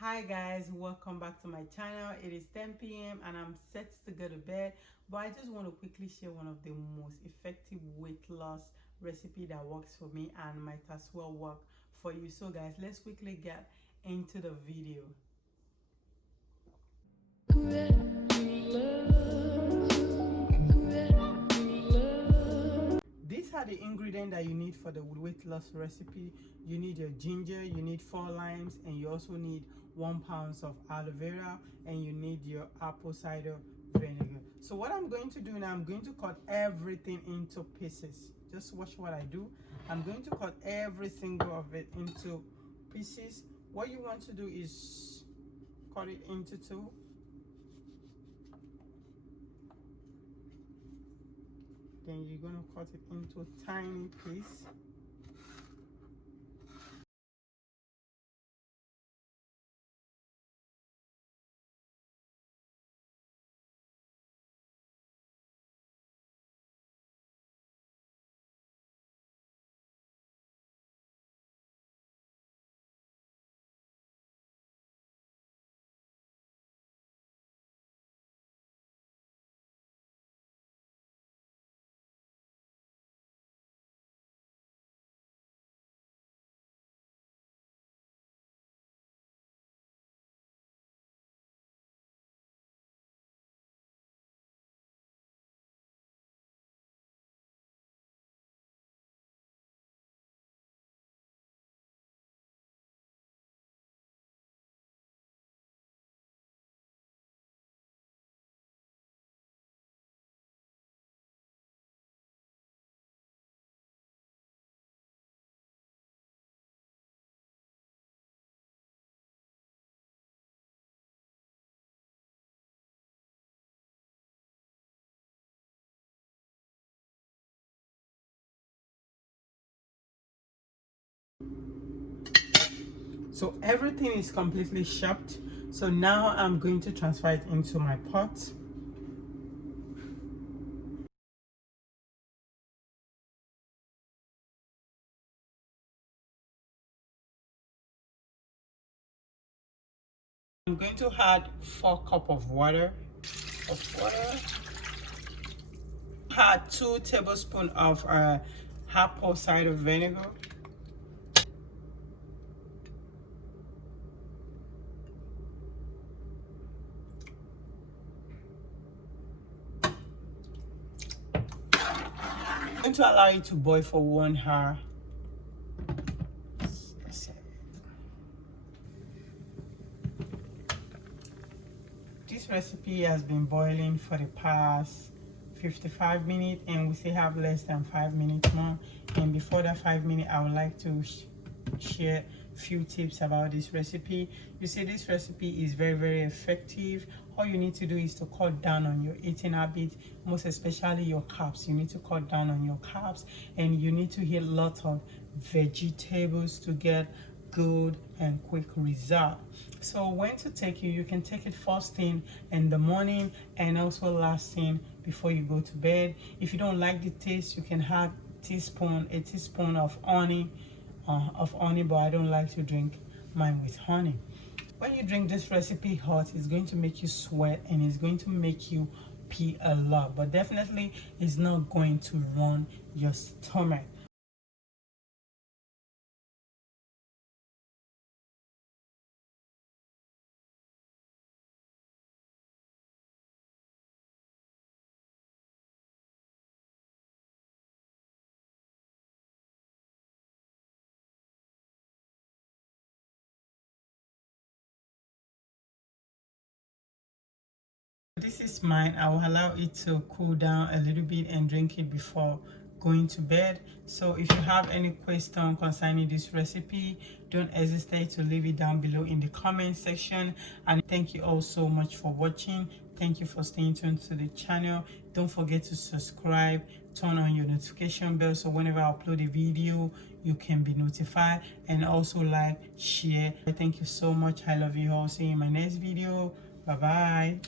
Hi guys, welcome back to my channel. It is 10 p.m. and I'm set to go to bed, but I just want to quickly share one of the most effective weight loss recipe that works for me and might as well work for you. So guys, let's quickly get into the video. These are the ingredients that you need for the weight loss recipe. You need your ginger, you need 4 limes, and you also need 1 pound of aloe vera, and you need your apple cider vinegar. So what I'm going to do now, I'm going to cut everything into pieces. Just watch what I do. I'm going to cut every single of it into pieces. What you want to do is cut it into 2. Then you're going to cut it into a tiny piece. So everything is completely chopped. So now I'm going to transfer it into my pot. I'm going to add 4 cups of water. Add 2 tablespoons of apple cider vinegar. I'm going to allow it to boil for 1 hour. This recipe has been boiling for the past 55 minutes and we still have less than 5 minutes more. And before that 5 minutes, I would like to share few tips about this recipe. You see, this recipe is very effective. All you need to do is to cut down on your eating habit, most especially your carbs. You need to cut down on your carbs and you need to eat lots of vegetables to get good and quick result. So when to take it, you can take it first thing in the morning and also last thing before you go to bed. If you don't like the taste, you can add a teaspoon of honey, but I don't like to drink mine with honey. When you drink this recipe hot, it's going to make you sweat and it's going to make you pee a lot, but definitely it's not going to run your stomach. This is mine. I will allow it to cool down a little bit and drink it before going to bed. So if you have any question concerning this recipe, don't hesitate to leave it down below in the comment section. And thank you all so much for watching. Thank you for staying tuned to the channel. Don't forget to subscribe, turn on your notification bell so whenever I upload a video you can be notified, and also like, share. Thank you so much. I love you all. See you in my next video. Bye bye.